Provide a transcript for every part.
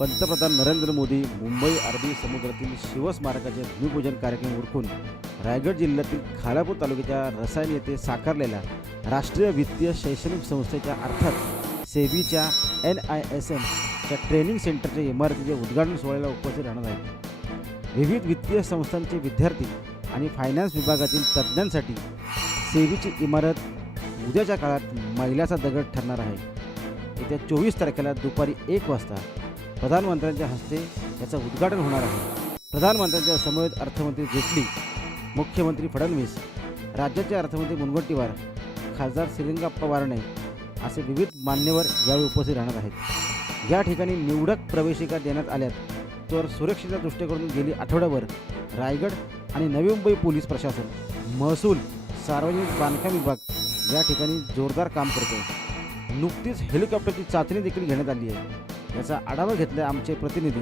पंतप्रधान नरेंद्र मोदी मुंबई अरबी समुद्रातील शिवस्मारकाचे भूमिपूजन कार्यक्रम उरकून रायगड जिल्ह्यातील खालापूर तालुक्याच्या रसायन येथे साकारलेल्या राष्ट्रीय वित्तीय शैक्षणिक संस्थेच्या अर्थात सेबीच्या एन आय एस एमच्या ट्रेनिंग सेंटरच्या इमारतीचे उद्घाटन सोहळ्याला उपस्थित राहणार आहेत. विविध वित्तीय संस्थांचे विद्यार्थी आणि फायनान्स विभागातील तज्ज्ञांसाठी सेबीची इमारत उद्याच्या काळात मैलाचा दगड ठरणार आहे. येत्या चोवीस तारखेला दुपारी एक वाजता प्रधानमंत्र्यांच्या हस्ते याचं उद्घाटन होणार आहे. प्रधानमंत्र्यांच्या समवेत अर्थमंत्री जेटली मुख्यमंत्री फडणवीस राज्याचे अर्थमंत्री मुनगंटीवार खासदार श्रीरंगाप्पा वारणे असे विविध मान्यवर यावेळी उपस्थित राहणार आहेत. या ठिकाणी निवडक प्रवेशिका देण्यात आल्यात तर सुरक्षेच्या दृष्टीकडून गेली आठवड्याभर रायगड आणि नवी मुंबई पोलीस प्रशासन महसूल सार्वजनिक बांधकाम विभाग या ठिकाणी जोरदार काम करतो नुकतीच हेलिकॉप्टरची चाचणी देखील घेण्यात आली आहे. याचा आढावा घेतला आमचे प्रतिनिधी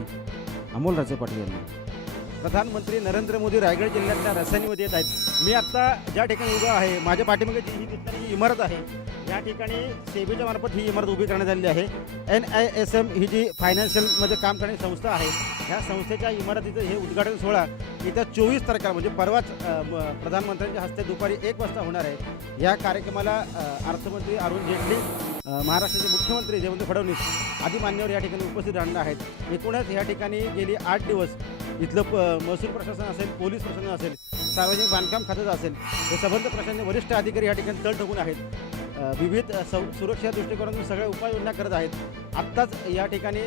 अमोल राजे पाटील यांनी. प्रधानमंत्री नरेंद्र मोदी रायगड जिल्ह्यातल्या रसायनीमध्ये येत आहेत. मी आत्ता ज्या ठिकाणी उभा आहे माझ्या पाठीमागे जी ही दिसणारी ही इमारत आहे या ठिकाणी सेबीच्या मार्फत ही इमारत उभी करण्यात आलेली आहे. एन आय एस एम ही जी फायनान्शियलमध्ये काम करणारी संस्था आहे ह्या संस्थेच्या इमारतीचं हे उद्घाटन सोहळा येत्या चोवीस तारखेला म्हणजे परवाच प्रधानमंत्र्यांच्या हस्ते दुपारी एक वाजता होणार आहे. या कार्यक्रमाला अर्थमंत्री अरुण जेटली महाराष्ट्राचे मुख्यमंत्री देवेंद्र फडणवीस आदी मान्यवर या ठिकाणी उपस्थित राहणार आहेत. एकूणच या ठिकाणी गेली आठ दिवस इथलं प महसूल प्रशासन असेल पोलीस प्रशासन असेल सार्वजनिक बांधकाम खात्याचं असेल हे संबंध प्रशासनाचे वरिष्ठ अधिकारी या ठिकाणी तळ ठोकून आहेत. विविध सौ सुरक्षा दृष्टिकोनातून सगळ्या उपाययोजना करत आहेत. आत्ताच या ठिकाणी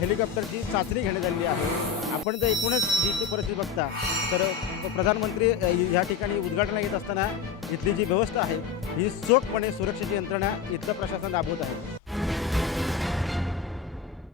हेलिकॉप्टरची चाचणी घेण्यात आलेली आहे. आपण जर एकूणच जी ती परिस्थिती बघता तर प्रधानमंत्री या ठिकाणी उद्घाटनाला येत असताना इथली जी व्यवस्था आहे ही चोखपणे सुरक्षेची यंत्रणा इथलं प्रशासन राबवत आहे.